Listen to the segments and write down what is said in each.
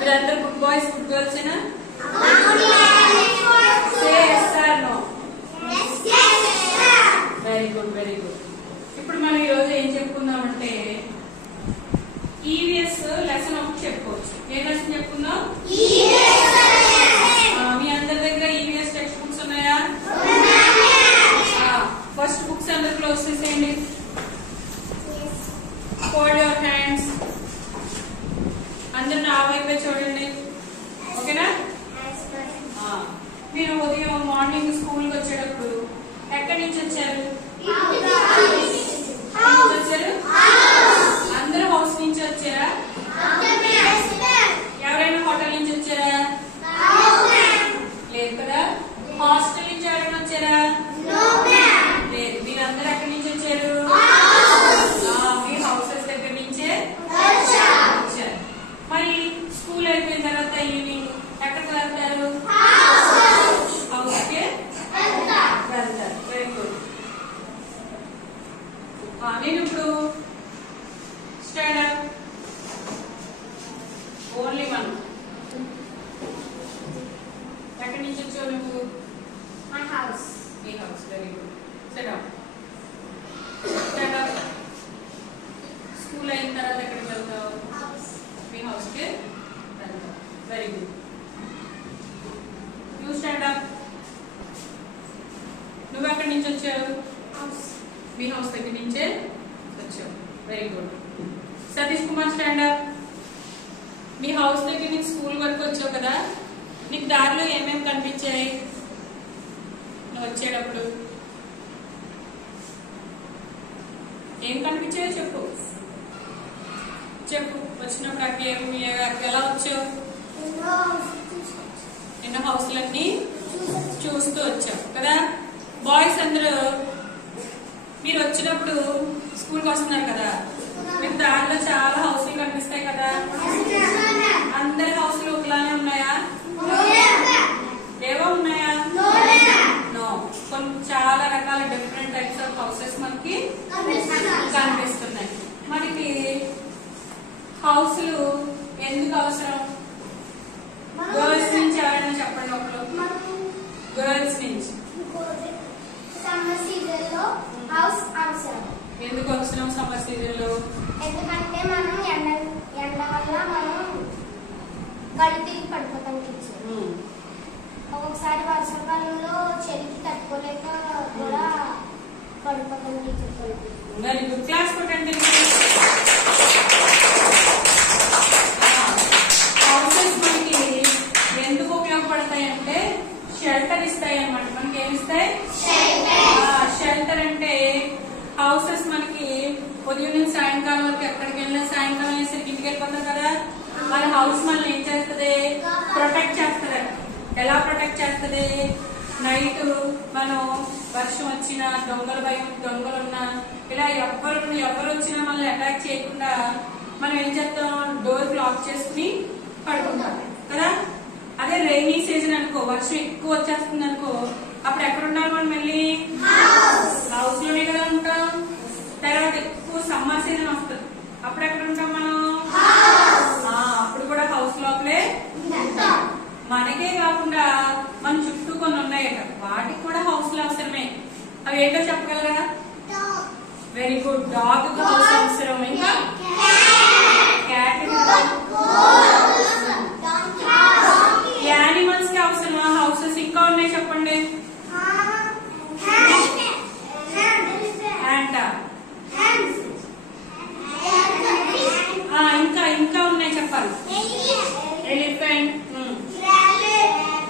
మీరందరూ good boys good girls ఏనా? Very good very good. ఇప్పుడు మనం ఈరోజు ఏం చెప్పుకుందామంటే ఈవీఎస్ లెసన్ ఒకటి చెప్పుకోవచ్చు. ఏ లెసన్ చెప్పుకుందాం? మీ అందరి దగ్గర ఈవీఎస్ టెక్స్ట్ బుక్స్ ఉన్నాయా? ఫస్ట్ బుక్స్ అందరు క్లోజ్ చేసేయండి. Fold your hands. అందరు నా వైపే చూడండి. ఓకేనా? మీరు ఉదయం మార్నింగ్ స్కూల్కి వచ్చేటప్పుడు ఎక్కడి నుంచి వచ్చారు? వచ్చారు అందరూ హౌస్ నుంచి వచ్చారా? ఎవరైనా హోటల్ నుంచి వచ్చారా? లేదు కదా. హాస్టల్ నుంచి ఎవరైనా వచ్చారా? లేదు. మీరందరూ ఎక్కడి నుంచి వచ్చారు? మీ హౌసెస్ దగ్గర నుంచే వచ్చారు. మరి స్కూల్ అయిపోయిన తర్వాత ఈవినింగ్ ఎక్కడికి వెళ్తారు? హౌస్ కి వెళ్తారు. Very good. నేను ఇప్పుడు స్టాండ్ అప్ ఓన్లీ వన్. ఎక్కడి నుంచి వచ్చావు నువ్వు? My house. మీ house. Very good. Set up. Stand up. School అయిన తర్వాత ఎక్కడికి వెళ్తావు? మీ హౌస్ కి వెళ్తావు. Very good. You stand up. నువ్వు ఎక్కడి నుంచి వచ్చావు? మీ హౌస్ దగ్గర నుంచే వచ్చావు. Very good. Satish Kumar stand up. మీ హౌస్ దగ్గర నుంచి స్కూల్ వరకు వచ్చావు కదా. నీకు దారిలో ఏమేమి కనిపించాయి నువ్వు వచ్చేటప్పుడు? ఏం కనిపించాయో చెప్పు. చెప్పు. వచ్చినప్పుడు అక్కడ ఎలా వచ్చావు? ఎన్నో హౌస్లన్నీ చూస్తూ వచ్చావు కదా. బాయ్స్ అందరూ మీరు వచ్చినప్పుడు స్కూల్కి వస్తున్నారు కదా, మీకు దారిలో చాలా హౌస్లు కనిపిస్తాయి కదా. అందరి హౌస్లు ఒకలానే ఉన్నాయా? ఏవో ఉన్నాయా? నో. కొన్ని చాలా రకాల డిఫరెంట్ టైప్స్ ఆఫ్ హౌసెస్ మనకి కనిపిస్తున్నాయి. మనకి హౌస్లు ఎందుకు అవసరం? గర్ల్స్ నుంచి ఎవరైనా చెప్పండి ఒకరు. గర్ల్స్ నుంచి సమ్మర్ సీజన్ లో హౌస్ అవసరం. ఎందుకు అవసరం సమ్మర్ సీజన్ లో? ఎందుకంటే మనం ఎండ వల్ల మనం గడి తిరిగి పడిపోతాం కిచెన్. ఒక్కొక్కసారి వర్షాకాలంలో చలికి తట్టుకోలేక కూడా పడిపోతాం కిచెన్. Very good. క్లాస్ కొట్టండి. హౌసెస్ మనకి ఎందుకు ఉపయోగపడతాయి అంటే షెల్టర్ ఇస్తాయి అన్నమాట. మనకి ఏమి ఇస్తాయి? షెల్టర్. అంటే హౌసెస్ మనకి ఉదయం నుంచి సాయంకాలం వరకు ఎక్కడికి వెళ్ళినా సాయంకాలం వేసరికి ఇంటికి వెళ్ళిపోతాం కదా. మన హౌస్ మనల్ని ఏం చేస్తుంది? ప్రొటెక్ట్ చేస్తుంది. ఎలా ప్రొటెక్ట్ చేస్తుంది? నైట్ మనం వర్షం వచ్చినా, దొంగల భయం, దొంగలున్నా, ఇలా ఎవరు వచ్చినా మనల్ని అటాక్ చేయకుండా మనం ఏం చేస్తాం? డోర్ లాక్ చేసుకుని పడుకుంటాం కదా. అదే రైనీ సీజన్ అనుకో, వర్షం ఎక్కువ వచ్చేస్తుంది అనుకో, అప్పుడు ఎక్కడ ఉండాలి మనం? మళ్ళీ హౌస్ లోనే కదా ఉంటాం. తర్వాత ఎక్కువ సమ్మర్ సీజన్ వస్తుంది, అప్పుడు ఎక్కడ ఉంటాం మనం? అప్పుడు కూడా హౌస్ లోపలే. మనకే కాకుండా మన చుట్టూ కొన్ని ఉన్నాయట, వాటికి కూడా హౌస్ లో అవసరమే. అవి ఏంటో చెప్పగలరా? Very good. డాగ్ హౌస్ అవసరం. ఇంకా క్యాట్. యానిమల్స్ కి అవసరమా హౌసెస్? ఇంకా ఉన్నాయి చెప్పండి. ఇంకా ఉన్నాయి చెప్పాలి. ఎలిఫెంట్,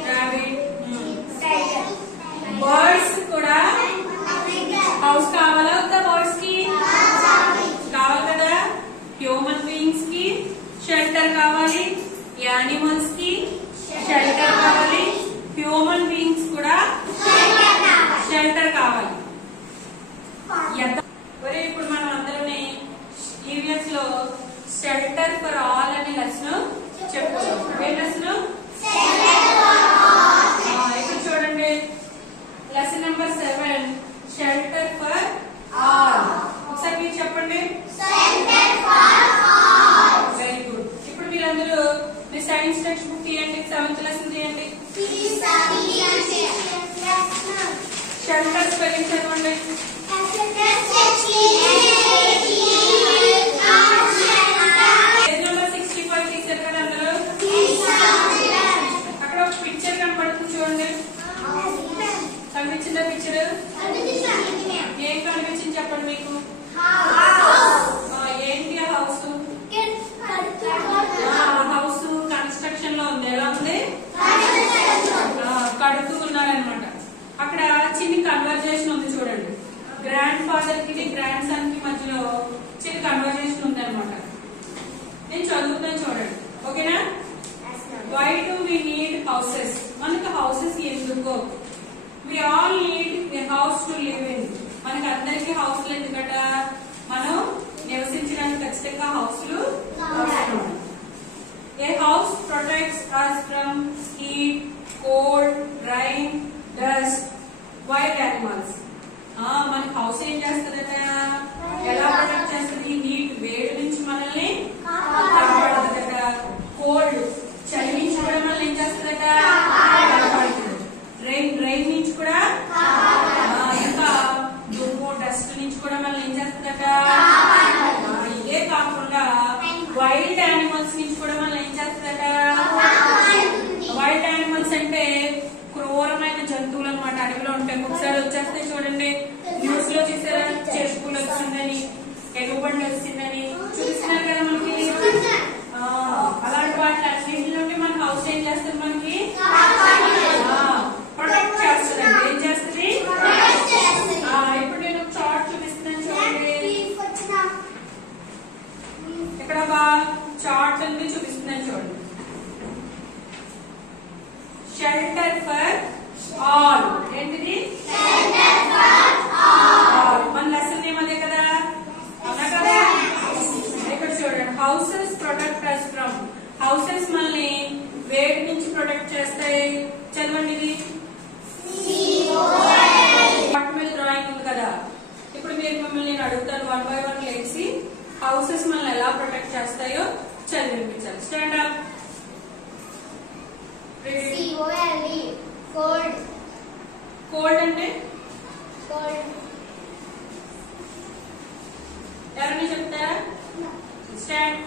రాబిట్, బర్డ్స్ కూడా హౌస్ కావాలా వద్దా? బర్డ్స్ కి కావాలి కదా. హ్యూమన్ బీయింగ్స్ కి షెల్టర్ కావాలి, యానిమల్స్ కి షెల్టర్ కావాలి, హ్యూమన్ బీయింగ్స్ కూడా షెల్టర్ కావాలి. ఇప్పుడు మనం అందరినీ ఈవీఎస్ లో షెల్టర్ ఫర్ ఆల్ అనే లెసన్ చెప్పుకోవాలి. ఏ లెసన్? ఇప్పుడు చూడండి, lesson number 7 shelter for all. ఒకసారి మీరు చెప్పండి. Very good. ఇప్పుడు మీరందరూ మీ సైడ్ స్పెల్లింగ్ చదవండి. పేజ్ నెంబర్ 65 తీసారు కదా అందరూ. అక్కడ ఒక పిక్చర్ కనపడుతుంది చూడండి. కనిపించిందా పిక్చర్? ఏం కనిపించింది చెప్పండి మీకు. ఏంటి ఆ హౌస్? హౌస్ కన్స్ట్రక్షన్ లో ఉంది. ఎలా ఉంది? కడుతూ ఉన్నారనమాట. అక్కడ చిన్న కన్వర్జేషన్ ఉంది చూడండి. గ్రాండ్ ఫాదర్ కి గ్రాండ్ సన్ కి మధ్యలో చిన్న కన్వర్జేషన్ ఉంది అనమాట. నేను చదువుతాను చూడండి. ఓకేనా? Why do we need houses? మనకు హౌసెస్ ఎందుకో? We all need a house to live in. మనకి అందరికి హౌస్లు ఎందుకట? మనం నివసించడానికి ఖచ్చితంగా హౌస్లు అవసరం. A house protects us from heat, cold, rain, dust, wild animals. మన హౌస్ ఏం చేస్తుందట? ఎలా ప్రొటెక్ట్ చేస్తుంది? హీట్ వేడి నుంచి మనల్ని కాపాడుతుందట. కోల్డ్ చలి నుంచి కూడా మనల్ని ఏం చేస్తుందట? కాపాడుతుంది. రైన్ నుంచి కూడా, ఇంకా దుమ్ము డస్ట్ నుంచి కూడా మనల్ని ఏం చేస్తుందట? ఇదే కాకుండా వైల్డ్ యానిమల్స్ నుంచి కూడా మనల్ని ఏం చేస్తుందట? వైల్డ్ యానిమల్స్ అంటే క్రూరమైన జంతువులు అనమాట. అడవిలో ఉంటాయి. ఒకసారి వచ్చేస్తే చూడండి, న్యూస్ లో చూసారా? చెరుకులు వచ్చిందని, ఎగుబండి వచ్చిందని చూస్తున్నారు కదా మనకి. అలాంటి వాటి అన్నింటి నుండి మన హౌస్ ఏం చేస్తుంది? మనకి ప్రొటెక్ట్ చేస్తుంది. ఏం చేస్తుంది? ఇప్పుడు నేను చార్ట్ చూపిస్తున్నాను చూడండి. ఇక్కడ ఒక చార్ట్ ఉంది, చూపిస్తున్నాను చూడండి. Shelter for all. ఏంటిది? మన లెసన్ నేమ్ అదే కదా. అవునా కదా? ఇక్కడ చూడండి. Houses protect us from. Houses మనల్ని వేడి నుంచి ప్రొటెక్ట్ చేస్తాయి. చదవండి ఇది. వాటి మీద డ్రాయింగ్ ఉంది కదా. ఇప్పుడు మీరు మిమ్మల్ని నేను అడుగుతాను, 1 by 1 లేచి హౌసెస్ మనల్ని ఎలా ప్రొటెక్ట్ చేస్తాయో చదివించాలి. Stand up. కోల్డ్. కోల్డ్ అంటే ఎవరైనా చెప్తారా? స్టాండ్.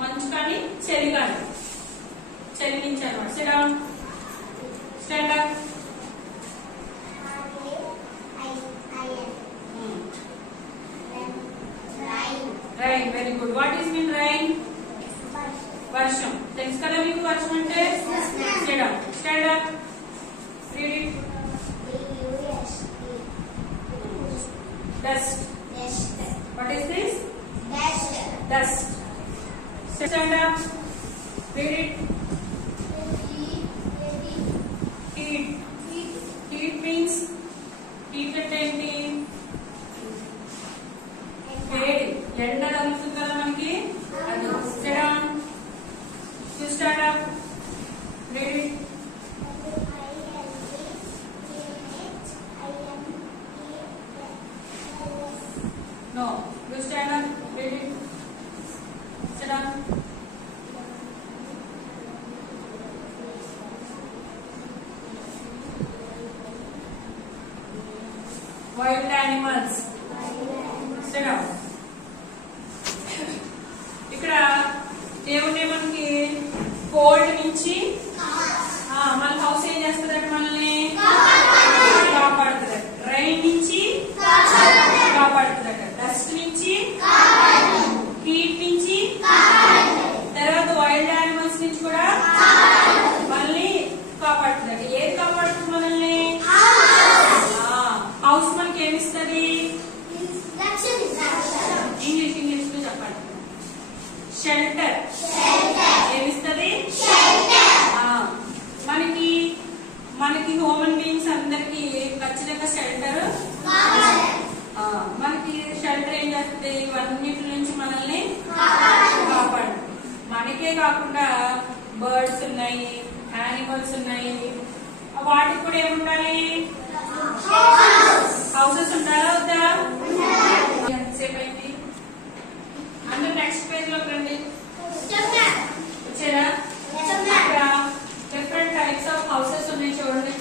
మంచు కానీ చలి కానీ, చలి నుంచి అనమాట. SIT down. Stand up. Rain. Very good. What is mean rain? వర్షం. తెలుసు కదా మీకు వర్షం అంటే? SIT down. Stand up. Read it. Dust. What is this? Dust. Stand up. Read it. Heat. Heat means heat అంటే ఏంటి? వేడి. ఎండ తగులుతుంది కదా మనకి. Sit down. You stand up. Read it. No. You stand up. Read it. Sit down. Wild animals. Sit down. ఇక్కడ ఏముంటే మనకి కోల్డ్ నుంచి మన హౌస్ ఏం చేస్తుందంటే మనల్ని కాపాడుతుంది. రైన్ నుంచి కాపాడుతుందట. డస్ట్ నుంచి, హీట్ నుంచి, తర్వాత వైల్డ్ యానిమల్స్ నుంచి కూడా మనల్ని కాపాడుతుందట. ఏది కాపాడుతుంది మనల్ని? హౌస్ మనకి ఏమిస్తుంది? ఇంగ్లీష్ లో చెప్పండి. షెల్టర్. ఏమిస్తుంది? మనకి హ్యూమన్ బీయింగ్స్ అందరికి ఖచ్చితంగా షెల్టర్. మనకి షెల్టర్ ఏం చేస్తుంది? ఇవన్నిటి నుంచి మనల్ని కాపాడు. మనకే కాకుండా బర్డ్స్ ఉన్నాయి, యానిమల్స్ ఉన్నాయి. వాటికి కూడా ఏముండాలి? హౌసెస్ ఉండాలా వద్దా? ఎంతసేపు అయింది? అందరూ నెక్స్ట్ పేజ్ లోకి రండి. వచ్చారా? డిఫరెంట్ టైప్స్ ఆఫ్ హౌసెస్ ఉన్నాయి చూడండి.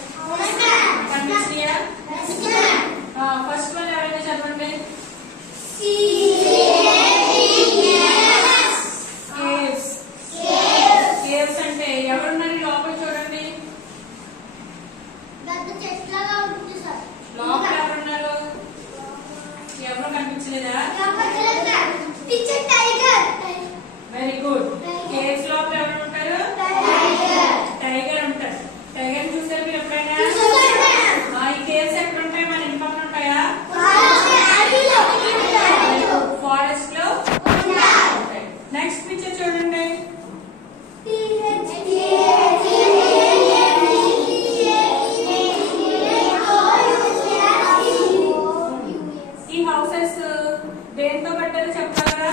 కట్టారో చెప్పగలరా?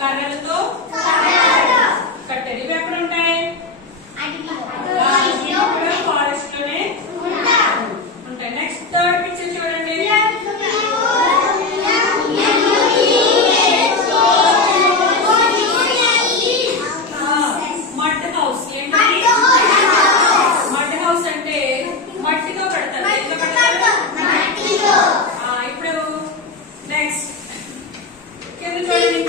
కర్రలతో కట్టారు. ఇవి ఎక్కడ ఉంటాయి? ఫారెస్ట్ లోనే ఉంటాయి. నెక్స్ట్ థర్డ్ పిక్చర్ చూడండి. Mud house. ఏంటండి మడ్ హౌస్ అంటే? మట్టితో కడతారు. ఎందులో కడతారు? ఇప్పుడు నెక్స్ట్ కింద చూడండి.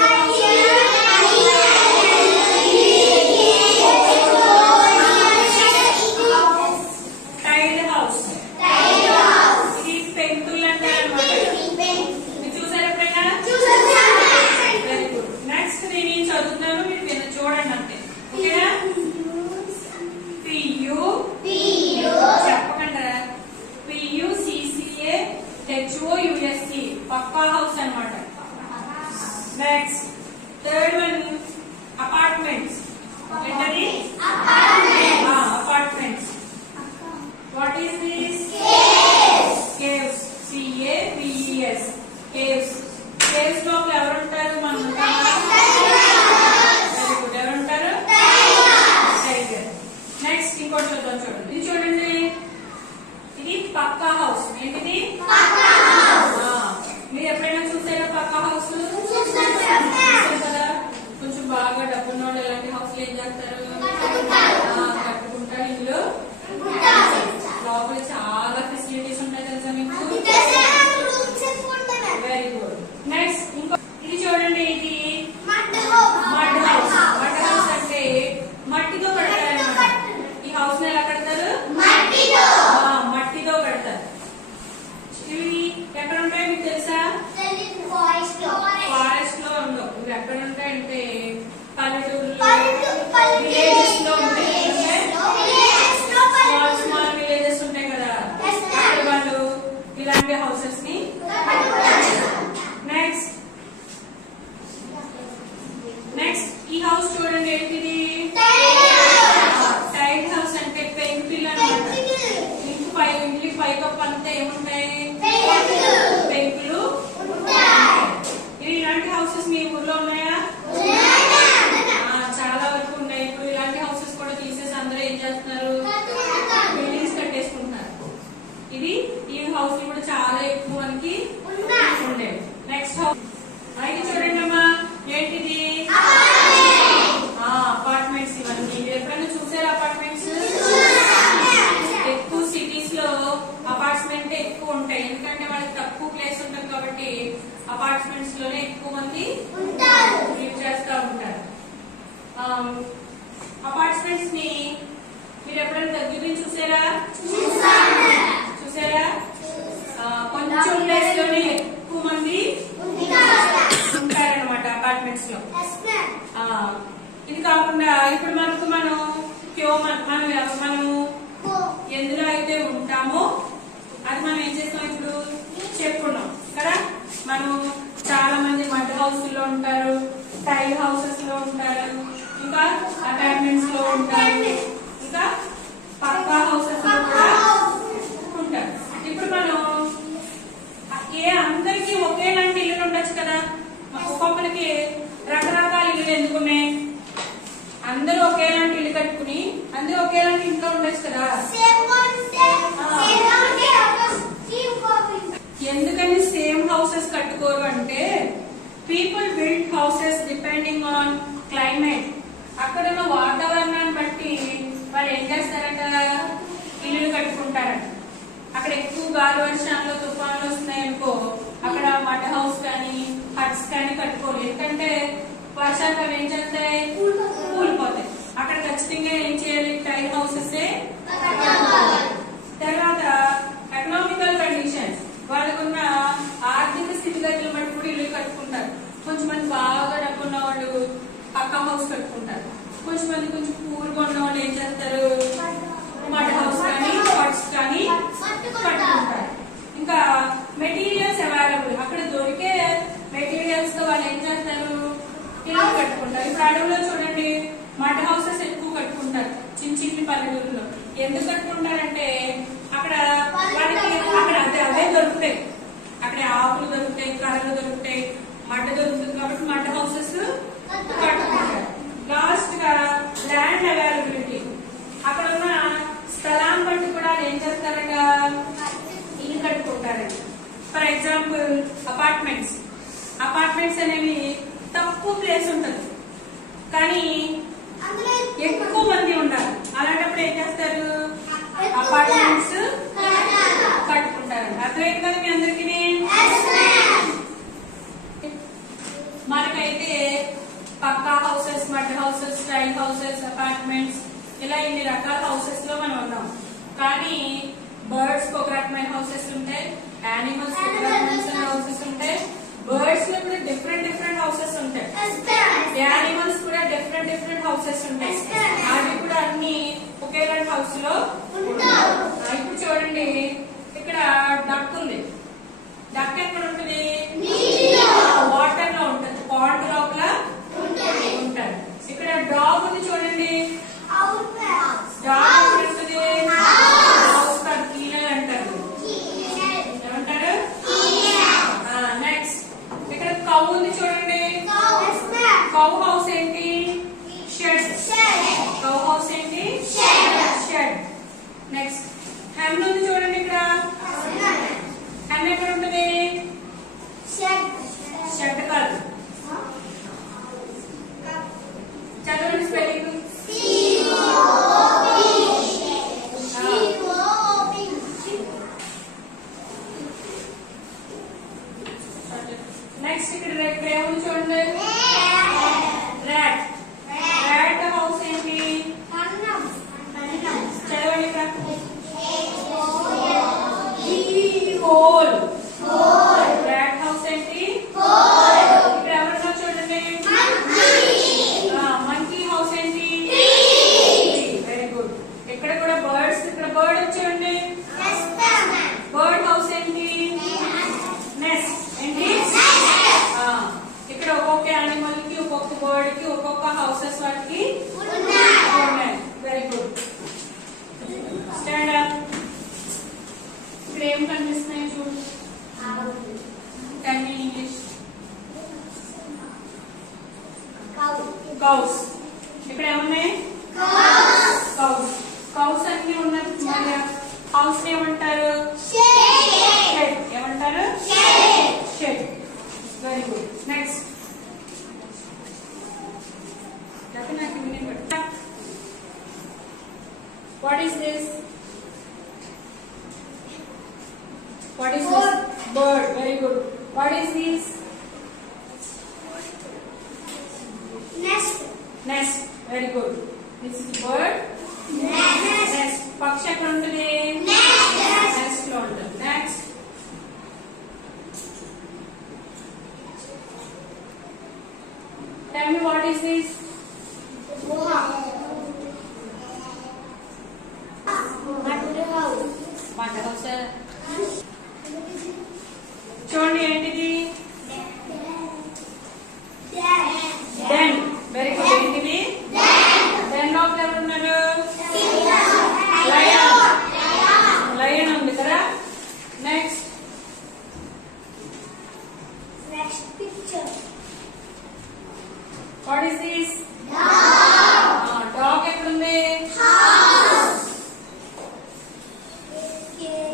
Tile house. ఇది పెంకులు అంటారు అన్నమాట. మీరు చూసారు ఎప్పుడైనా? Very good. నెక్స్ట్ నేను చదువుతున్నాను, మీరు కింద చూడండి అంతే. ఓకేనా? చెప్పకుండా PUCCAHOUSE పక్కా హౌస్ అన్నమాట. Next third one apartments. ఏంటది? Apartments. What is this? Caves. CAVES caves. Caves లో ఎవరు ఉంటారు? మనం వెరీ గుడ్. ఎవరు ఉంటారు? టైగర్. నెక్స్ట్ ఇంకోటి చూద్దాం. చూడండి, ఇది చూడండి. ఇది పక్కా హౌస్. ఏంటిది? మీరు ఎప్పుడైనా చూసారా పక్కా హౌస్? కదా. కొంచెం బాగా డబ్బున్న వాళ్ళు ఎలాంటి హౌస్ ఏం చేస్తారు? కట్టుకుంటారు. ఇందులో లోపల చాలా ఫెసిలిటీస్ ఉంటాయి తెలుసా మీకు? Very good. నెక్స్ట్ ఇంకో ఇది చూడండి. ఇది మడ్ హౌస్. మడ్ హౌస్ అంటే మట్టితో కడతారన్నమాట. ఈ హౌస్ ని ఎలా కడతారు? మట్టితో కడతారు. ఇవి ఎక్కడ ఉంటాయి మీకు తెలుసా? ఫారెస్ట్ లో ఉండవు. ఇవి ఎక్కడ ఉంటాయంటే పల్లెటూరులో, విలేజెస్ లో ఉంటాయి. స్మాల్ విలేజెస్ ఉంటాయి కదా, అక్కడ వాళ్ళు ఇలాంటి హౌసెస్ ని. నెక్స్ట్ ఈ హౌస్ చూడండి. ఏంటిది? టైల్ హౌస్ అంటే పెంకులు అన్నమాట. ఇంటికి పైకప్పు అంతా ఏముంటాయి? పెంకులు. ఇలాంటి హౌసెస్ మీ ఊర్లో ఉన్నాయా? చాలా వరకు ఉన్నాయి. ఇప్పుడు ఇలాంటి హౌసెస్ కూడా తీసేసి అందరూ ఏం చేస్తున్నారు? బిల్డింగ్స్ కట్టేసుకుంటున్నారు. ఇది ఈ హౌస్ కూడా చాలా ఎక్కువ మనకి ఉండేవి. నెక్స్ట్ హౌస్ ఇది చూడండి అమ్మా. ఏంటిది? అపార్ట్మెంట్స్. ఇవన్నీ ఎప్పుడైనా చూసారా అపార్ట్మెంట్స్? ఎక్కువ సిటీస్ లో అపార్ట్మెంట్ ఎక్కువ ఉంటాయి. ఎందుకంటే వాళ్ళకి తక్కువ ప్లేస్ ఉంటుంది కాబట్టి అపార్ట్మెంట్స్ లోనే ఎక్కువ మంది లివ్ చేస్తూ ఉంటారు. అపార్ట్మెంట్స్ ని మీరు ఎప్పుడైనా దగ్గర నుంచి చూసారా? కొంచెం ప్లేస్ లోనే ఎక్కువ మంది ఉంటారన్నమాట అపార్ట్మెంట్స్ లో. ఇది కాకుండా ఇప్పుడు మనం ఎందులో అయితే ఉంటామో అది మనం ఏం చేస్తాం? ఇప్పుడు చెప్పుకున్నాం కదా. మనం చాలా మంది మడ్ హౌస్ లో ఉంటారు, టైల్ హౌసెస్ లో ఉంటారు, ఇంకా అపార్ట్మెంట్స్ లో ఉంటారు, ఇంకా పక్కా హౌసెస్ లో కూడా ఉంటారు. ఇప్పుడు మనం అందరికీ ఒకేలాంటి ఇల్లులు ఉండొచ్చు కదా. ఒక్కొక్కరికి రకరకాల ఇల్లు ఎందుకున్నాయి? అందరూ ఒకేలాంటి ఇల్లు కట్టుకుని అందరూ ఒకేలాంటి ఇంట్లో ఉండొచ్చు కదా. ఎందుకని సేమ్ హౌసెస్ కట్టుకోరు అంటే people build houses depending on climate. అక్కడ ఉన్న వాతావరణాన్ని బట్టి వాళ్ళు ఏం చేస్తారట? ఇల్లు కట్టుకుంటారట. అక్కడ ఎక్కువ గాలి వర్షాలు తుఫాన్లు వస్తున్నాయి అనుకో, అక్కడ మడ్ హౌస్ కానీ హట్స్ కానీ కట్టుకోరు. ఎందుకంటే వర్షాలు ఏం చేస్తాయి? కూలిపోతాయి. అక్కడ ఖచ్చితంగా ఏం చేయాలి? Tile houses. తర్వాత ఎకనామికల్ కండిషన్స్, వాళ్ళకున్న ఆర్థిక స్థితిగతులు బట్టి కూడా ఇల్లు కట్టుకుంటారు. కొంచెం మంది బాగా డబ్బున్న వాళ్ళు పక్కా హౌస్ కట్టుకుంటారు. కొంచెం మంది కొంచెం పూర్గా ఉన్న వాళ్ళు ఏం చేస్తారు? మడ్ హౌస్ కానీ హట్స్ కానీ కట్టుకుంటారు. ఇంకా మెటీరియల్స్ అవైలబుల్, అక్కడ దొరికే మెటీరియల్స్ తో వాళ్ళు ఏం చేస్తారు? ఇల్లు కట్టుకుంటారు. ఇప్పుడు అడవులో చూడండి మడ్ హౌసెస్ ఎక్కువ కట్టుకుంటారు చిన్న పల్లెటూరులో. ఎందుకు కట్టుకుంటారంటే అక్కడ వాళ్ళకి అక్కడ అవే దొరుకుతాయి. అక్కడే ఆకులు దొరుకుతాయి, కర్రలు దొరుకుతాయి, మట్ట దొరుకుతుంది కాబట్టి మట్ట హౌసెస్ కట్టుకుంటారు. లాస్ట్ గా ల్యాండ్ అవైలబిలిటీ, అక్కడ ఉన్న స్థలాన్ని బట్టి కూడా ఏం చేస్తారట, ఇల్లు కట్టుకుంటారట. ఫర్ ఎగ్జాంపుల్ అపార్ట్మెంట్స్ అనేవి తక్కువ ప్లేస్ ఉంటుంది కానీ ఎక్కువ మంది ఉండాలి. అలాంటప్పుడు ఏం చేస్తారు, అపార్ట్మెంట్స్ కట్టుకుంటారు. అర్థమైంది కదా మీ అందరికీ? మనకైతే pucca houses, mud houses, style houses, apartments ఇలా ఇన్ని రకాల హౌసెస్ లో మనం ఉన్నాం. కానీ బర్డ్స్ కి ఒక రకమైన హౌసెస్ ఉంటాయి, యానిమల్స్ కి ఒక రకమైన హౌసెస్ ఉంటాయి. బర్డ్స్ లో కూడా డిఫరెంట్ హౌసెస్ ఉంటాయి, యానిమల్స్ కూడా డిఫరెంట్ హౌసెస్ ఉంటాయి. అవి కూడా అన్ని ఒకేలాంటి హౌస్ లో ఉంటాయి. ఇప్పుడు చూడండి, ఇక్కడ డక్ ఉంది. డక్ ఎక్కడ ఉంటుంది, వాటర్ లో ఉంటుంది, పాండ్ లోపల ఉంటుంది. ఇక్కడ డాగ్ ఉంది చూడండి, డాగ్ ఉంటుంది, హౌస్ కాదు కీనల్ అంటారు. ఏమంటారు? నెక్స్ట్ ఇక్కడ కౌ ఉంది చూడండి, కౌ హౌస్ ఏంటి, షెడ్. కౌ హౌస్ ఏంటి, షెడ్. నెక్స్ట్ హెన్ ఉంది చూడండి, ఇక్కడ హెన్ ఎక్కడ ఉంటుంది, షెడ్ కాదు. చదవండి స్పెల్లింగ్. నెక్స్ట్ ఇక్కడ ఏముంది చూడండి, ర్యాట్. ర్యాట్ హౌస్ ఏంటి, చదవండి ఇక్కడ, హోల్. ర్యాట్ హౌస్ ఏంటి, ఇక్కడ ఎవరున్నా చూడండి, మంకీ హౌస్ ఏంటి, వెరీ గుడ్. ఇక్కడ కూడా బర్డ్స్, ఇక్కడ బర్డ్ వచ్చేయండి, బర్డ్ హౌస్ ఏంటి, నెస్ట్ ఏంటి. ఇక్కడ ఒక్కొక్క యానిమల్ కి, ఒక్కొక్క బర్డ్ కి, ఒక్కొక్క హౌసెస్ వాటికి ఉన్నాయి. Very good. Stand up. ఇక్కడ ఏం కనిపిస్తున్నాయి చూడు, టెల్ మీ ఇంగ్లీష్. కౌస్. ఇక్కడ ఏమున్నాయి, కౌస్. కౌస్ అన్ని ఉన్నది. మరి హౌస్ ఏమంటారు, షెడ్. ఏమంటారు, shed. Very good. Next what is this, what is this, bird. Very good. What is this, nest. Very good. This is bird, nest. పక్షి ఎక్కడ ఉంటుంది, nest లో ఉంటుంది. Next tell me what is this, mud house. చూడండి ఏంటిది, den. Very good. ఏంటిది, den లో ఎవరున్నారు, లయన్ ఉంది కదా. Next what is this, dog. ఎక్కడుంది,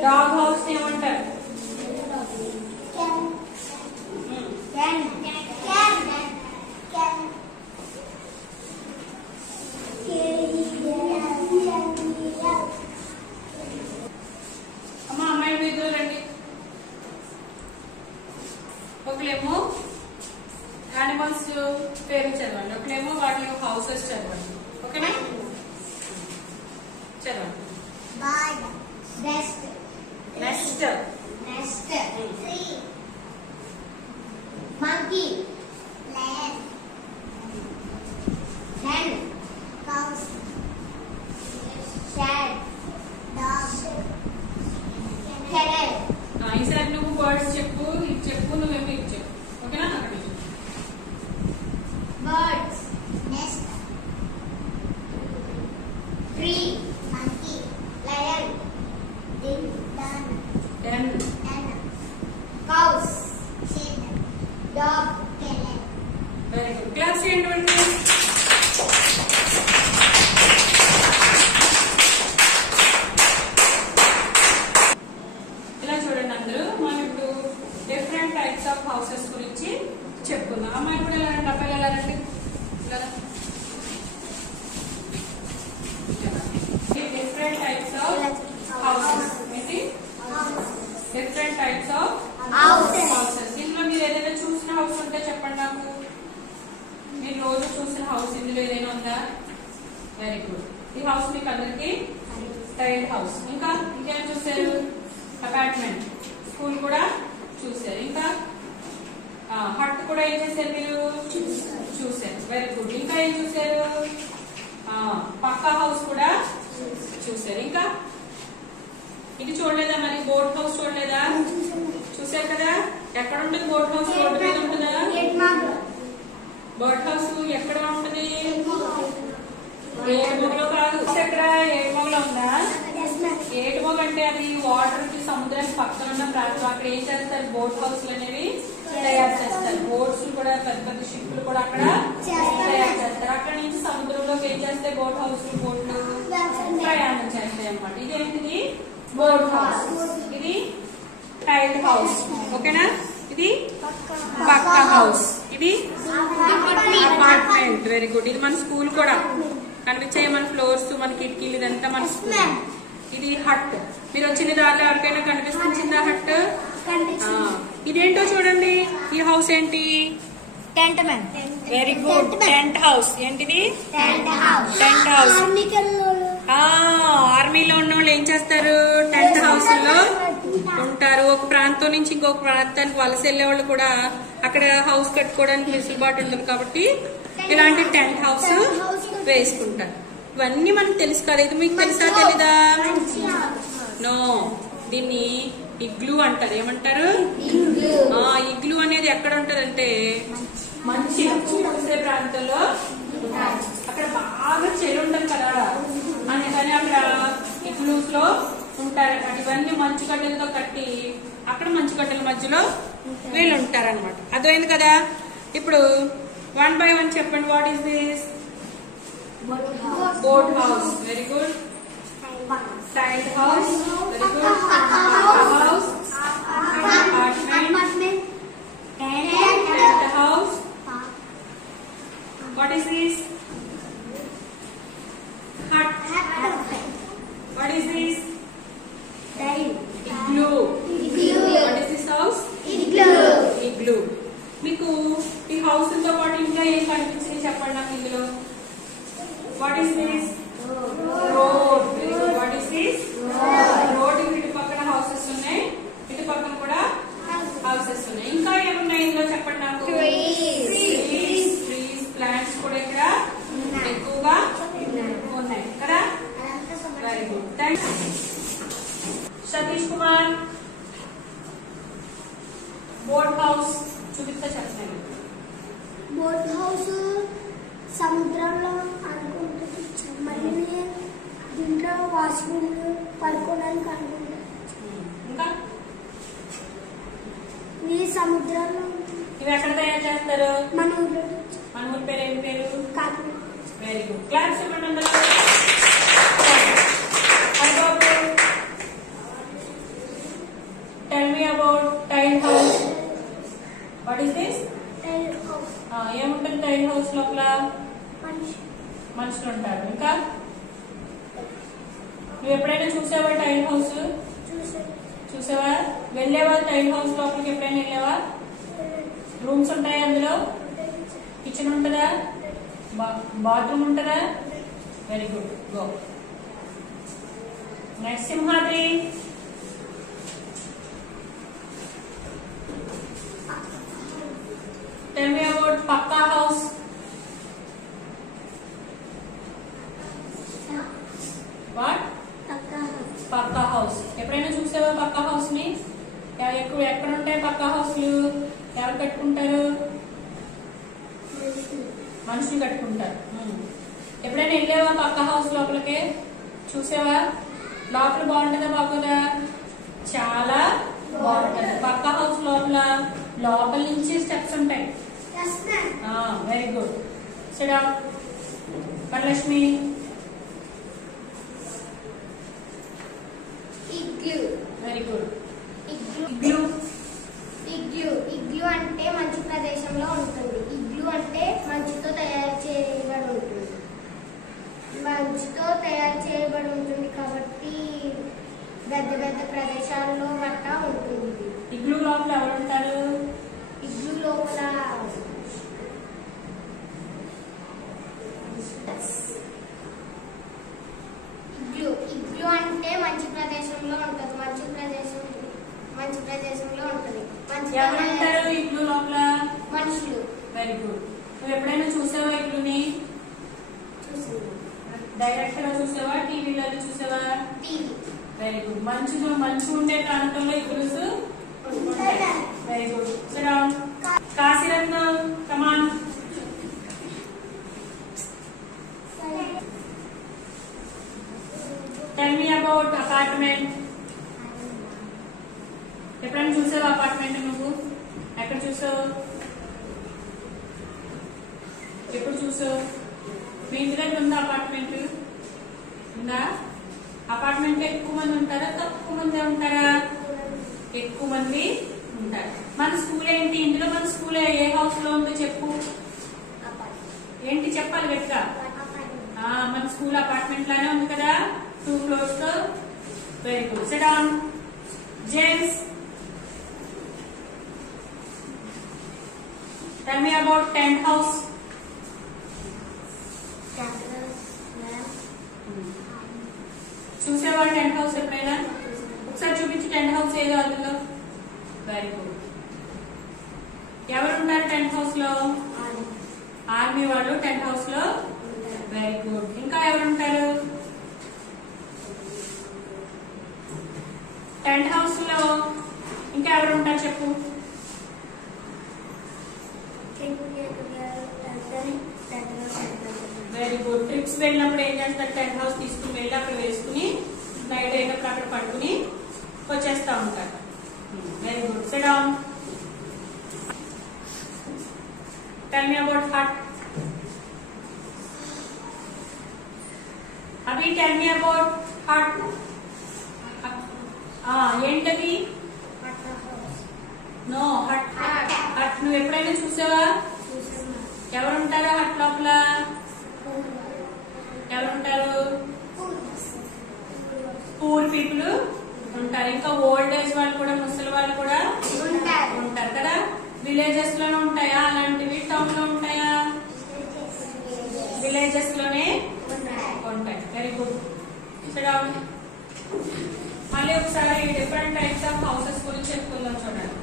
డాగ్ హౌస్ ఏమంటారు, అమ్మా అమ్మాయి మీద రండి. ఒకలేమో యానిమల్స్ పేరు చదవండి, ఒకలేమో వాటి యొక్క హౌసెస్ చదవండి. ఓకేనా, చదవండి. Next tree, monkey, lion, hen, cows, shed, dog, kennel. ఈసారి నువ్వు వర్డ్స్ చెప్పు, ఇది చెప్పు, నువ్వేమో ఇది చెప్పు. ఓకేనా, అక్కడ birds, nest, tree, monkey, lion, den, cow, class చేయండి. ఇలా చూడండి అందరూ, మనం ఇప్పుడు డిఫరెంట్ టైప్స్ ఆఫ్ హౌసెస్ గురించి చెప్పుకుందాం. అమ్మాయి కూడా ఎలా రండి, అబ్బాయి ఎలా రండి. డిఫరెంట్ టైప్స్ ఆఫ్ హౌసెస్ ఏంటి? Different types of houses. ఇందులో మీరు ఏదైనా చూసిన హౌస్ ఉంటే చెప్పండి నాకు. మీరు రోజు చూసిన హౌస్ ఇందులో ఏదైనా ఉందా? Very good. ఈ హౌస్ మీకు అందరికి టైల్డ్ హౌస్. ఇంకా ఇంకేం చూసారు? అపార్ట్మెంట్, స్కూల్ కూడా చూసారు. ఇంకా హట్ కూడా ఏం చేశారు మీరు? చూసారు. Very good. ఇంకా ఏం చూసారు? పక్కా హౌస్ కూడా చూసారు. ఇంకా ఇది చూడలేదా మరి? బోట్ హౌస్ చూడలేదా? చూసారు కదా. ఎక్కడ ఉంటుంది బోట్ హౌస్? రోడ్డు మీద ఉంటుందా? బోట్ హౌస్ ఎక్కడ ఉంటుంది? ఏడుమొగలో కాదు. ఎక్కడ? ఏడుమొగలో ఉందా? ఏడుమొగ అంటే అది వాటర్ కి, సముద్రానికి పక్కన ఉన్న ప్రాంతం. అక్కడ ఏం చేస్తారు? బోట్ హౌస్లు అనేవి తయారు చేస్తారు. బోట్స్ కూడా, పెద్ద పెద్ద షిప్లు కూడా అక్కడ తయారు చేస్తారు. అక్కడ నుంచి సముద్రంలోకి ఏం చేస్తాయి? బోట్ హౌస్, బోట్లు ప్రయాణం చేస్తాయి అన్నమాట. ఇదేంటిది? Boat house. ఇది టైల్డ్ హౌస్. ఓకేనా? ఇది పక్కా హౌస్. ఇది అపార్ట్మెంట్. Very good. ఇది మన స్కూల్ కూడా కనిపించాయి. మన ఫ్లోర్స్, మన కిటికీలు, ఇదంతా మన స్కూల్. ఇది హట్. మీరు వచ్చిన దారిలో ఎవరికైనా కనిపిస్తుందా హట్? ఇదేంటో చూడండి. ఈ హౌస్ ఏంటి? Tent man. Very good. Tent house. ఏంటిది? Tent house. ఆర్మీలో ఉన్న వాళ్ళు ఏం చేస్తారు? టెంట్ హౌస్ లో ఉంటారు. ఒక ప్రాంతం నుంచి ఇంకొక ప్రాంతానికి వలస వెళ్లే వాళ్ళు కూడా అక్కడ హౌస్ కట్టుకోవడానికి వెసులుబాటు ఉంటుంది కాబట్టి ఇలాంటి టెంట్ హౌస్ వేసుకుంటారు. ఇవన్నీ మనకు తెలుసు కదా. ఇది మీకు తెలుసా తెలీదా? నో. దీన్ని ఇగ్లూ అంటారు. ఏమంటారు? ఇగ్లూ అనేది ఎక్కడ ఉంటదంటే మంచి చూసే ప్రాంతంలో, అక్కడ బాగా చెరు ఉంటుంది కదా, అందుకని అక్కడ ఇగ్లూస్ లో ఉంటారన్నమాట. ఇవన్నీ మంచు గడ్డలతో కట్టి అక్కడ మంచు గడ్డల మధ్యలో వీళ్ళు ఉంటారన్నమాట. అర్థమైంది కదా. ఇప్పుడు 1 by 1 చెప్పండి. What is this? Boat house. Very good. Tiled house. Very good. House. Apartment. Tent house. What is this? Hut. What is this? Igloo. What is this house? Igloo. మీకు ఈ హౌస్ తో పాటు ఇంకా ఏం కనిపించింది చెప్పండి నాకు ఇందులో. What is this? Road. What is this? Road. ఇటు పక్కన హౌసెస్ ఉన్నాయి, ఇటు పక్కన కూడా హౌసెస్ ఉన్నాయి. ఇంకా ఏమున్నాయి ఇందులో చెప్పండి నాకు. ట్రీస్, ప్లాంట్స్ కూడా ఇక్కడ ఎక్కువగా ఉన్నాయి కదా. Very good. Thanks. Satish Kumar, boat house చూపిస్తా చెప్తాను. బోట్ హౌస్ సముద్రంలో అనుకుంటుంది. మళ్ళీ దీంట్లో వాష్రూమ్ పడుకోవడానికి అనుకుంటుంది. ఇంకా ఇది సముద్రంలో. ఇవి ఎక్కడ తయారు చేస్తారు? మన ఊళ్ళో. మన ఊరి పేరు ఏం పేరు? కాకినాడ. Very good. క్లాస్ చెప్పండి అందరూ. Tell me about tile house. What is this? Tile house. ఏముంటుంది టైల్ హౌస్ లోపల? మనిషి. మనుషులు ఉంటారు. ఇంకా నువ్వు ఎప్పుడైనా చూసావా టైల్ హౌస్? చూసావా? వెళ్ళేవా టైల్ హౌస్ లోపలికి? ఎప్పుడైనా వెళ్ళావా? రూమ్స్ ఉంటాయి అందులో? కిచెన్ ఉంటుందా? బాత్రూమ్ ఉంటుందా? Very good. Go. Next Simhadri. Tell me about Pakka house. What? Pakka house. ఎప్పుడైనా చూసావా పక్కా హౌస్ ని? ఎక్కడ ఉంటాయి పక్కా హౌస్లు? ఎవరు కట్టుకుంటారు? మనుషులు కట్టుకుంటారు. ఎప్పుడైనా వెళ్ళావా పక్కా హౌస్ లోపలికి? చూసావా? లోపల బాగుంటుందా బాగోదా? చాలా బాగుంటుంది. పక్కా హౌస్ లోపల నుంచి స్టెప్స్ ఉంటాయి. Yes, ma'am. Very good. Sit down. Parlashmi. Igloo. Very good. Igloo. Igloo అంటే మంచు ప్రదేశంలో ఉంటుంది. ఇగ్లూ అంటే మంచుతో తయారు చేయబడి ఉంటుంది. మంచుతో తయారు చేయబడి ఉంటుంది కాబట్టి పెద్ద పెద్ద ప్రదేశాల్లో గట్టా ఉంటుంది. ఇగ్లూ లోపల ఎవరు ఉంటారు? ఇగ్లూ లోపల ఇగ్లూ అంటే మంచు ప్రదేశంలో ఉంటుంది. మంచు ప్రదేశంలో ఉంటుంది. ఎవరుంటారు ఇగ్లూ లోపల? మనుషులు. Very good. నువ్వు ఎప్పుడైనా చూసావా ఇగ్లూని? డైరెక్ట్ గా చూసావా, టీవీలో చూసావా? టీవీ. Very good. మంచు ఉండే ప్రాంతంలో ఇగ్లూస్ ఉంటాయి. Very good. So down. కాశీరత్నం, come on. Tell me about apartment. ఎప్పుడైనా చూసావా అపార్ట్మెంట్ నువ్వు? ఎక్కడ చూసావు? ఎప్పుడు చూసావు? మీ ఇంటి దగ్గర ఉందా అపార్ట్మెంట్? ఉందా? అపార్ట్మెంట్ ఎక్కువ మంది ఉంటారా, తక్కువ మంది ఉంటారా? ఎక్కువ మంది ఉంటారు. మన స్కూల్ ఏంటి? ఇందులో మన స్కూల్ ఏ హౌస్ లో ఉందో చెప్పు. ఏంటి చెప్పాలి గట్టిగా. మన స్కూల్ అపార్ట్మెంట్ లానే ఉంది కదా, 2 floors తో. Very good. Sit down. James, tell me about tent house. చూసావా టెంట్ హౌస్ ఎప్పుడైనా? ఒకసారి చూపించి టెంట్ హౌస్ ఏదో అందులో. Very good. ఎవరుంటారు టెంట్ హౌస్ లో? ఆర్మీ వాళ్ళు టెంట్ హౌస్ లో. Very good. ఇంకా ఎవరుంటారు టెంట్ హౌస్ లో? ఇంకా ఎవరుంటారు చెప్పు. Very good. ట్రిప్స్ వెళ్ళినప్పుడు ఏం చేస్తారు? టెంట్ హౌస్ తీసుకుని వెళ్ళి అక్కడ వేసుకుని నైట్ అయినప్పుడు అక్కడ పడుకుని వచ్చేస్తా ఉంటారు. Very good. Sit down. Tell me about hut. అవి టెల్ మీ అబౌట్ హట్. ఏంటది? No, hut. హట్ నువ్వు ఎప్పుడైనా చూసావా? ఎవరుంటారా హట్ లోపల? ఎవరుంటారు? పూర్ పీపుల్ ఉంటారు. ఇంకా ఓల్డ్ ఏజ్ వాళ్ళు కూడా, ముసలి వాళ్ళు కూడా ఉంటారు కదా. విలేజెస్ లోనే ఉంటాయా అలాంటివి? టౌన్ లో ఉంటాయా? విలేజెస్ లోనే ఉంటాయి. Very good. మళ్ళీ ఒకసారి డిఫరెంట్ టైప్స్ ఆఫ్ హౌసెస్ గురించి చెప్పుకుందాం. చూడండి,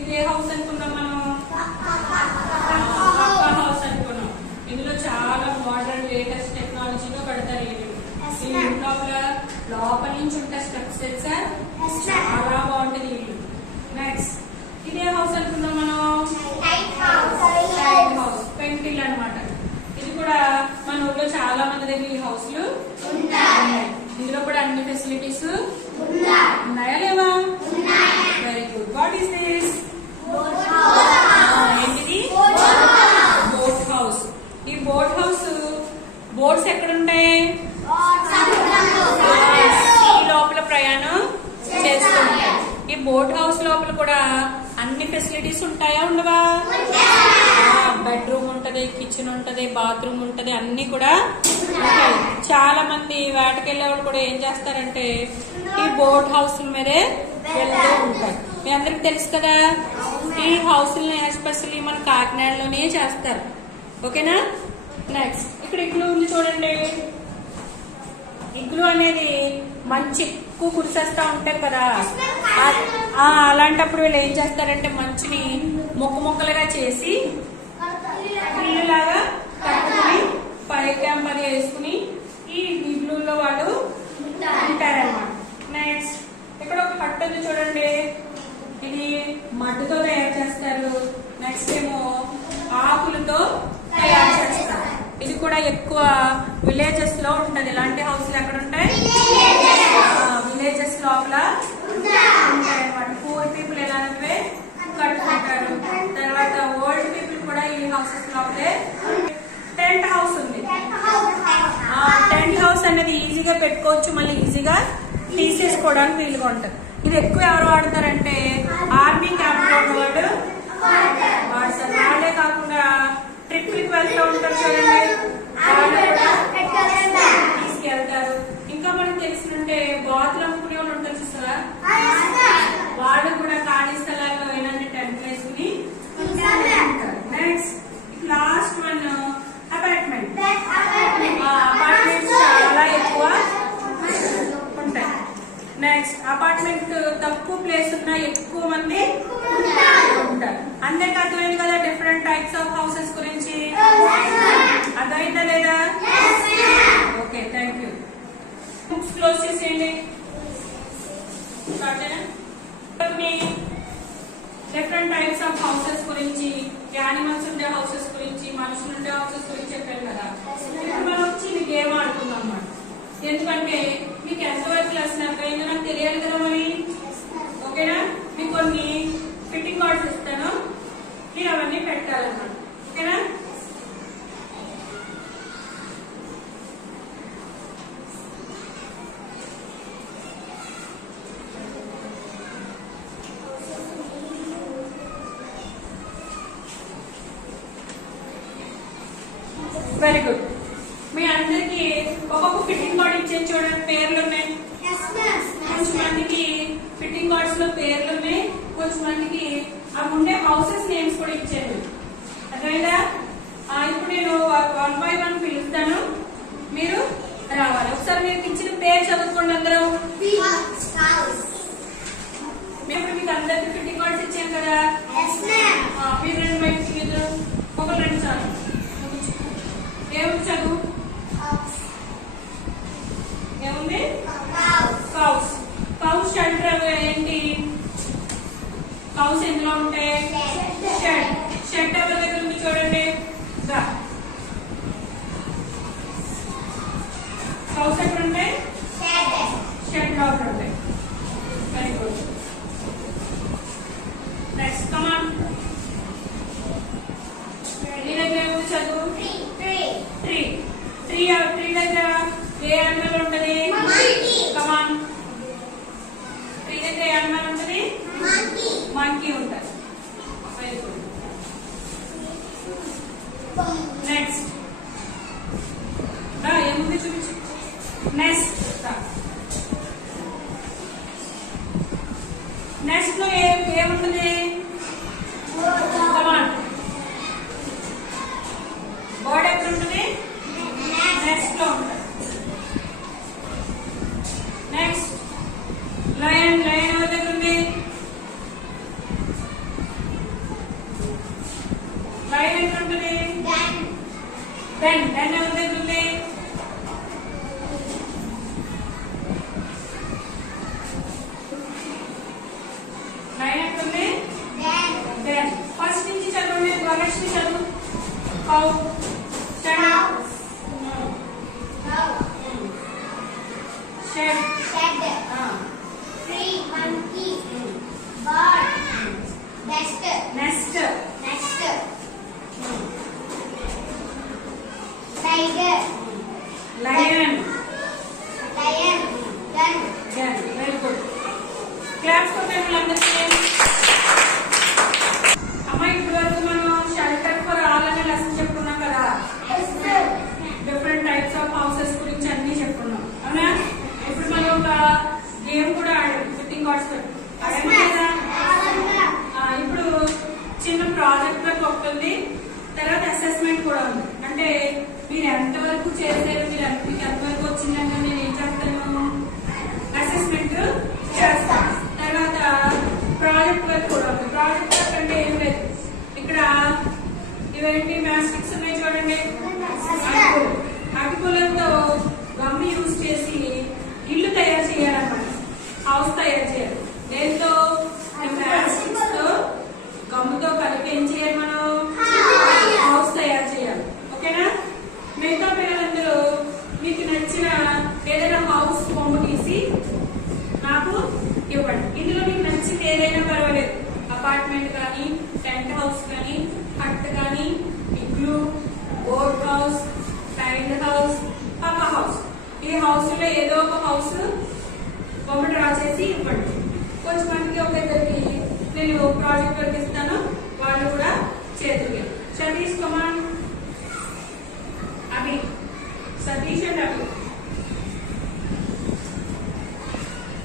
ఇది ఏ హౌస్ అనుకున్నాం మనం? పక్కా హౌస్ అనుకున్నాం. ఇందులో చాలా మోడర్న్ లేటెస్ట్ టెక్నాలజీలో కడతారు. ఈ లోపల నుంచి ఉంటాయి స్టెప్స్ తెలుసా? చాలా బాగుంటుంది ఇల్లు. నెక్స్ట్ ఇదే హౌస్ అనుకున్నాం మనం? టైట్ హౌస్, పెంకిల్ అనమాట. ఇది కూడా మన ఊళ్ళో చాలా మంది దగ్గర ఈ హౌస్లు ఉన్నాయి. ఇందులో కూడా అన్ని ఫెసిలిటీస్ ఉన్నాయా లేవా? Very good. What is this? ఏంటిది? Boat house. ఈ బోట్ హౌస్ బోట్స్ ఎక్కడుంటాయి? ఈ లోపల ప్రయాణం చేస్తుంటాయి. ఈ బోట్ హౌస్ లోపల కూడా అన్ని ఫెసిలిటీస్ ఉంటాయా ఉండవా? బెడ్రూమ్ ఉంటది, కిచెన్ ఉంటది, బాత్రూమ్ ఉంటది, అన్ని కూడా ఉంటాయి. చాలా మంది వేటకెళ్ళేవాళ్ళు కూడా ఏం చేస్తారంటే ఈ బోట్ హౌస్ల మీదే వెళ్తూ ఉంటారు. మీ అందరికి తెలుసు కదా. ఈ హౌస్ని ఎస్పెషల్లీ మన కాకినాడలోనే చేస్తారు. ఓకేనా? నెక్స్ట్ ఇక్కడ ఇగ్లూ ఉంది చూడండి. ఇగ్లూ అనేది మంచి ఎక్కువ కురిసేస్తా ఉంటారు కదా. అలాంటప్పుడు వీళ్ళు ఏం చేస్తారంటే మంచుని ముక్కలుగా చేసి ఇల్లులాగా కట్టుకుని పైక్యాంప్ అది వేసుకుని ఈ ఇగ్లూలో వాళ్ళు ఉంటారన్నమాట. నెక్స్ట్ ఇక్కడ ఒక హట్ ఉంది చూడండి. ఇది మట్టితో తయారు చేస్తారు. నెక్స్ట్ ఏమో ఆకులతో తయారు చేస్తారు. ఇది కూడా ఎక్కువ విలేజెస్ లో ఉంటది. ఇలాంటి హౌస్లు ఎక్కడ ఉంటాయి? విలేజెస్ లోపల ఉంటాయి అన్నమాట. పూర్ పీపుల్ ఎలాంటివే కట్టుకుంటారు. తర్వాత ఓల్డ్ పీపుల్ కూడా ఈ హౌసెస్ లో ఒకటే టెంట్ హౌస్ ఉంది. టెంట్ హౌస్ అనేది ఈజీగా పెట్టుకోవచ్చు, మళ్ళీ ఈజీగా తీసేసుకోవడానికి వీలుగా ఉంటుంది. ఇది ఎక్కువ ఎవరు వాడతారంటే ఆర్మీ క్యాంప్ లో ఉన్నవాడు వాడతారు. వాళ్ళే కాకుండా ట్రిప్లకి వెళ్తూ ఉంటారు చూడండి, తీసుకెళ్తారు. ఇంకా మనకు తెలిసినట్టే బాతులు అమ్ముకునే వాళ్ళు ఉంటారు చూస్తారా, వాళ్ళు కూడా ఖాళీ స్థలాల్లో ఏనంటే టెంట్ వేసుకుని ఉంటారు. Next last one apartment. Apartments చాలా ఎక్కువ ఉంటాయి. నెక్స్ట్ అపార్ట్మెంట్ తక్కువ ప్లేస్ ఉన్నా ఎక్కువ మంది ఉంటారు. అందరికి అర్థమైంది కదా డిఫరెంట్ టైప్స్ ఆఫ్ హౌసెస్ గురించి? అర్థమైందా లేదా? Okay, thank you. Books close చేసేయండి. డిఫరెంట్ టైప్స్ ఆఫ్ హౌసెస్ గురించి, యానిమల్స్ ఉండే హౌసెస్ గురించి, మనుషులు ఉండే హౌసెస్ గురించి చెప్పాను కదా. ఇప్పుడు మనం చిన్న గేమ్ ఆడుకుందాం అన్నమాట. ఎందుకంటే మీకు ఎంతవరకు లెసన్ అర్థమైందో నాకు తెలియాలి కదా మరి. ఓకేనా? మీకు కొన్ని ఫిట్టింగ్ కార్డ్స్ ఇస్తాను, మీరు అవన్నీ పెట్టాలన్నమాట. ఓకేనా? Very good. మీ అందరికి ఒక్కొక్క ఫిట్టింగ్ కార్డ్ ఇచ్చేది చూడండి, పేర్లు ఉన్నాయి. కొంచెం మందికి ఫిట్టింగ్ కార్డ్స్ లో పేర్లు ఉన్నాయి, కొంచెం మందికి అవి ఉండే హౌసెస్ నేమ్స్ కూడా ఇచ్చారు. అర్థమైందా? ఇప్పుడు నేను 1 by 1 పిలుస్తాను, మీరు రావాలి. ఒకసారి మీకు ఇచ్చిన పేరు చదువుకోండి అందరూ. మేము మీకు అందరికి ఫిట్టింగ్ కార్డ్స్ ఇచ్చాం కదా, మీరు 2 బయటకి ఇద్దరు ఒకరు 2 చాలు. ఏముంది చదువు? ఏముంది? కౌస్. కౌస్ షెల్టర్ ఏంటి? కౌస్ ఎందులో ఉంటాయి? షెడ్. షెడ్ ఎవరి దగ్గర ఉంది చూడండి. కౌస్ ఎక్కడ ఉంటాయి? షెడ్ లోపల ఉంటాయి. Very good. Next come on. నీ దగ్గర ఏముంది చదువు? ట్రీ. ట్రీ దగ్గర ఏ యానిమల్ ఉంటది? కమాన్. ట్రీ దగ్గర ఏ యానిమల్ ఉంటది? మంకీ ఉంటది. Very good. నెక్స్ట్ ఏముంది చూపించు. నెక్స్ట్. నెక్స్ట్ లో ఏముంటది? కమాన్. బర్డ్ ఎక్కడ ఉంటుంది? నెక్స్ట్ లో ఉంటుంది. Next lion. లయన్ ఎవరి దగ్గర ఉంది? లయన్ ఎక్కడ ఉంటుంది? డెన్. డెన్ ఎవరి దగ్గర ఉంది? లయన్ ఎక్కడ ఉంది? డెన్. ఫస్ట్ నుంచి చదవండి, వరలక్ష్మి చదువు. Cow. Lion. Gun. Very good. Claps for them. అమ్మా ఇప్పటి వరకు మనం షెల్టర్ ఫర్ ఆల్ అనే లెసన్ చెప్పుకున్నాం కదా. డిఫరెంట్ టైప్స్ ఆఫ్ హౌసెస్ గురించి అన్ని చెప్పుకున్నాం అవునా. ఇప్పుడు మనం ఒక గేమ్ కూడా ఆడాం, ఫిట్టింగ్ కార్డ్స్ ఆడాము కదా. ఇప్పుడు చిన్న ప్రాజెక్ట్ వర్క్ ఒకటి, తర్వాత అసెస్మెంట్ కూడా ఉంది. అంటే మీరు ఎంతవరకు చేశారు, మీకు ఎంతవరకు వచ్చిందంటే నేను ఏం చెప్తాను, అసెస్మెంట్ చేస్తాను. తర్వాత ప్రాజెక్ట్ వర్క్ కూడా ఉంది. ప్రాజెక్ట్ వర్క్ అంటే ఏం లేదు, ఇక్కడ ఇవేంటి మ్యాస్టిక్స్ ఉన్నాయి చూడండి. అగ్గిపుల్లతో గమ్ యూజ్ చేసి ఇల్లు తయారు చేయాలన్నమాట, హౌస్ తయారు చేయాలి. దేంతో? మ్యాస్టిక్స్ తో గమ్ముతో కలిపి ఏం చేయాలి, మనం హౌస్ తయారు చేయాలి. ఓకేనా? మిగతా పిల్లలందరూ మీకు నచ్చిన ఏదైనా హౌస్ బొమ్మ తీసి నాకు ఇవ్వండి. ఇందులో మీకు నచ్చింది ఏదైనా పర్వాలేదు, అపార్ట్మెంట్ కానీ, టెంట్ హౌస్ కానీ, హట్ కానీ, ఫ్రెండ్ హౌస్, పక్క హౌస్. ఈ హౌస్ లో ఏదో ఒక హౌస్ బొమ్మ డ్రా చేసి ఇవ్వండి. కొంచెం మందికి ఒక ఇద్దరికి నేను ప్రాజెక్ట్ వర్క్ ఇస్తాను, వాళ్ళు కూడా చేతులు. సతీష్ కమాన్, అభి, సతీష్ అండ్ అభి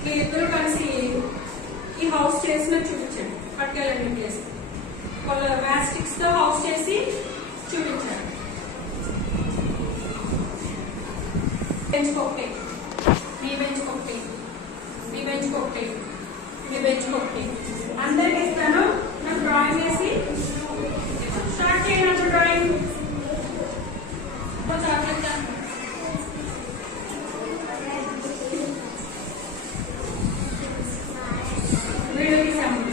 మీరిద్దరూ కలిసి ఈ హౌస్ చేసిన చూపించండి. పట్టుకెళ్ళండి ప్లేస్. వాళ్ళ మ్యాస్టిక్స్ తో హౌస్ చేసి చూపించండి. బెంచ్ ఒకటి, మీ బెంచ్ ఒకటి, మీ బెంచ్ ఒకటి, మీ బెంచ్ ఒకటి అందరికి ఇస్తాను. నాకు డ్రాయింగ్ వేసి స్టార్ట్ చేయనప్పుడు డ్రాయింగ్ వీడియో తీసాము.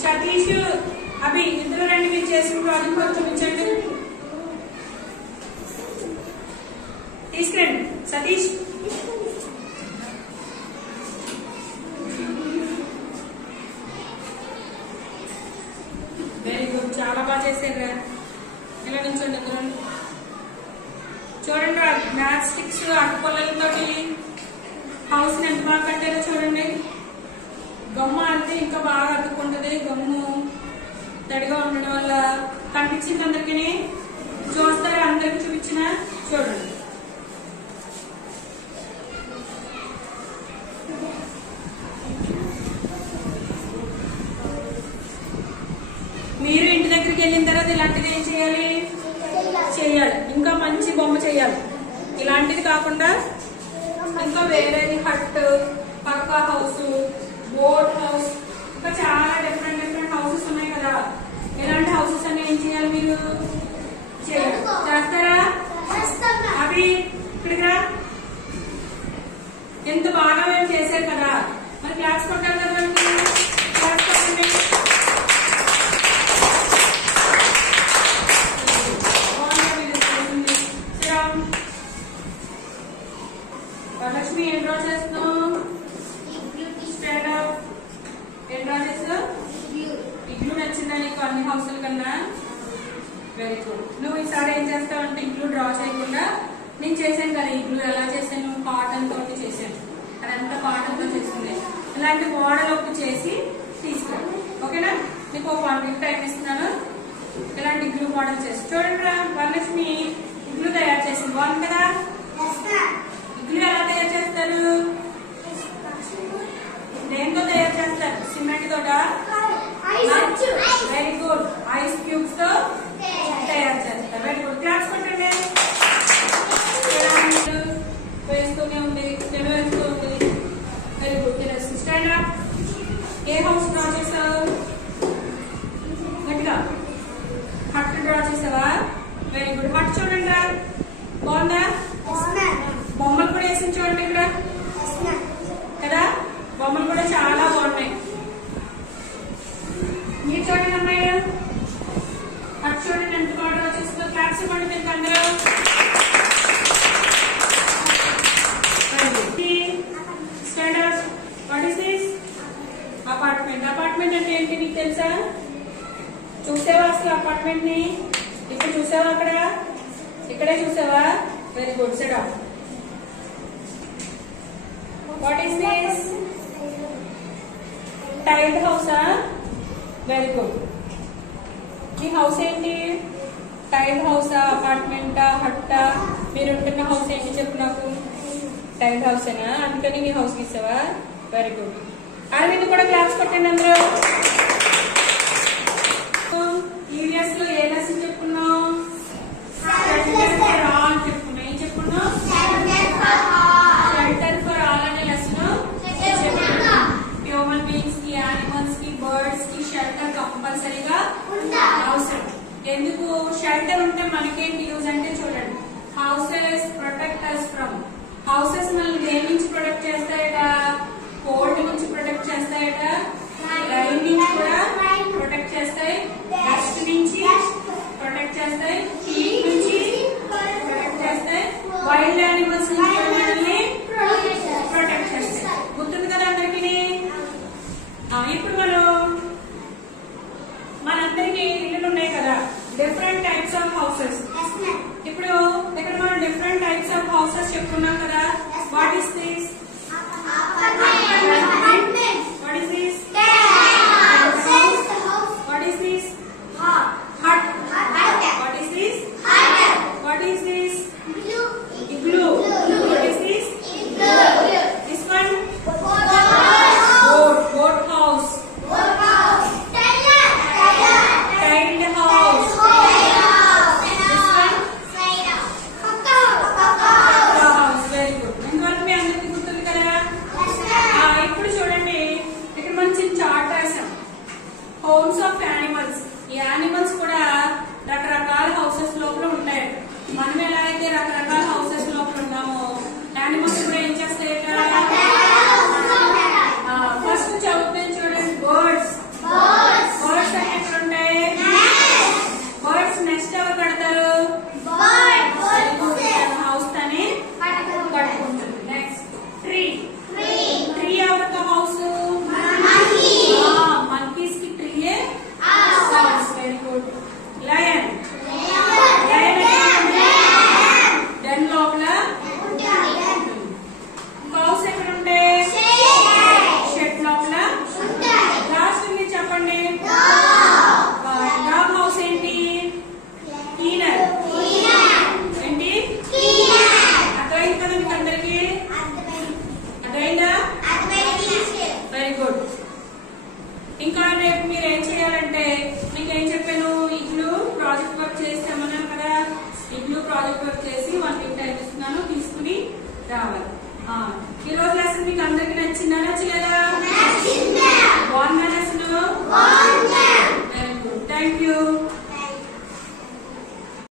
సతీష్, అభి ఇద్దరు రండి. మీరు చేసిన ప్రాజెక్ట్ కొంచెం చూపించండి. తీసుకురండి సతీష్. వెరీ గుడ్, చాలా బాగా చేశారు. ఇలా నుంచోండి ఇద్దరు. చూడండి మ్యాథ్ స్టిక్స్ అటుపొల్లలతో హౌస్ ని ఎంత బాగా కట్టారో చూడండి. గమ్ము అంటే ఇంకా బాగా అతుక్కుంటది. గమ్ము తడిగా ఉండడం వల్ల కనిపించింది అందరికి. చూస్తారు, అందరికి చూపించిన చూడండి. మీరు ఇంటి దగ్గరికి వెళ్ళిన తర్వాత ఇలాంటిది ఏం చేయాలి? చేయాలి. ఇంకా మంచి బొమ్మ చేయాలి. ఇలాంటిది కాకుండా ఇంకా వేరేది హట్, పక్కా హౌస్, బోట్ హౌస్, ఇంకా చాలా డిఫరెంట్ డిఫరెంట్ హౌసెస్ ఉన్నాయి కదా. ఇలాంటి హౌసెస్ అన్ని ఏం చేయాలి? మీరు చేస్తారా? అవి ఇక్కడికి రా. ఎంత బాగా మేము చేశారు కదా. మరి క్లాస్ కొట్టాలి కదా. క్లాస్ కొట్టండి. ఓకేనా? Very good. నువ్వు ఈసారి ఏం చేస్తావు అంటే ఇగ్లూ డ్రా చేయకుండా నేను చేశాను కదా ఇగ్లూ ఎలా చేశాను, కాటన్ తోటి చేశాను, అదంతా కాటన్ తో చేసింది. ఇలాంటి మోడల్ ఒకటి చేసి తీసుకురా. ఓకేనా? నీకు ఒక 1 వీక్ టైం ఇస్తున్నాను. ఇలాంటి ఇగ్లూ మోడల్ చేసి చూడండి రా. వరలక్ష్మి ఇగ్లూ తయారు చేసింది, బాగుంది కదా? ఇగ్లూ ఎలా తయారు చేస్తారు? దేంతో తయారు చేస్తారు? సిమెంట్ తోట? Very good. ఐస్ క్యూబ్స్ తో తయారు చేస్తారు. Very good. క్లాస్ కొట్టండి. వేస్తూనే ఉంది, వేస్తూ ఉంది. Very good. Stand up. A house draw చేసావు? గట్టిగా హట్ డ్రా చేసావా? Very good. హట్ చూడండి రా, బాగుందా? బొమ్మలు కూడా వేసి చూడండి ఇక్కడ కదా, బొమ్మలు కూడా చాలా బాగున్నాయి. మీరు చూడండి అమ్మాయి, హట్ చూడండి ఎంత బాగా డ్రా చేస్తుందో. క్లాప్స్ ఇవ్వండి మీకు అందరూ. Standard. What is this? Apartment. Apartment అంటే ఏంటి నీకు తెలుసా? చూసావా అసలు అపార్ట్మెంట్ ని? ఇక్కడ చూసావా? అక్కడ ఇక్కడే చూసావా? Very good. Set up. What is this? Tiled హౌసా? Very good. ఈ హౌస్ ఏంటి? టైల్డ్ హౌసా, అపార్ట్మెంటా, హట్టా? మీరు ఉంటున్న హౌస్ ఏంటి చెప్పు నాకు. టైల్డ్ హౌసేనా? అందుకని మీ హౌస్ గీసావా? Very good. అరవింద్ కూడా క్లాప్స్ కొట్టండి అందరూ. ఈవిఎస్ లో ఏ లెసన్ చెప్పుకున్నాం? షెల్టర్ ఫర్ ఆల్ చెప్పుకున్నాం. ఏం చెప్పుకున్నాం? షెల్టర్ ఫర్ ఆల్ అనే లెసన్ చెప్పుకున్నాం. హ్యూమన్ బీయింగ్స్ కి, యానిమల్స్ కి, బర్డ్స్ కి షెల్టర్ కంపల్సరీగా అవసరం. ఎందుకు? షెల్టర్ ఉంటే మనకేంటి యూజ్ అంటే చూడండి, houses protect us from. Houses మనల్ని దేని నుంచి ప్రొటెక్ట్ చేస్తాయట? కోల్డ్ నుంచి ప్రొటెక్ట్ చేస్తాయట, రైన్ నుంచి కూడా ప్రొటెక్ట్ చేస్తాయి, డస్ట్ నుంచి ప్రొటెక్ట్ చేస్తాయి, హీట్ నుంచి ప్రొటెక్ట్ చేస్తాయి, వైల్డ్ యానిమల్స్ నుంచి మనల్ని ప్రొటెక్ట్ చేస్తాయి. గుర్తుంది కదా అందరికీ? ఇప్పుడు మనందరికి ఇల్లులు ఉన్నాయి కదా, డిఫరెంట్ టైప్స్ ఆఫ్ హౌసెస్. ఇప్పుడు ఇక్కడ మనం డిఫరెంట్ టైప్స్ ఆఫ్ హౌసెస్ చెప్పుకున్నాం కదా. What is this? What is this? What is this? Hut. What is this? What is this? Igloo. What is this? This one? Boat house. Tiled house. This one? House. Very good. ఇంతవరకు మీ అందరికీ గుర్తుంది కదా? ఇప్పుడు చూడండి, ఇక్కడ మంచి chart రాసాం. Homes of animals. ఈ యానిమల్స్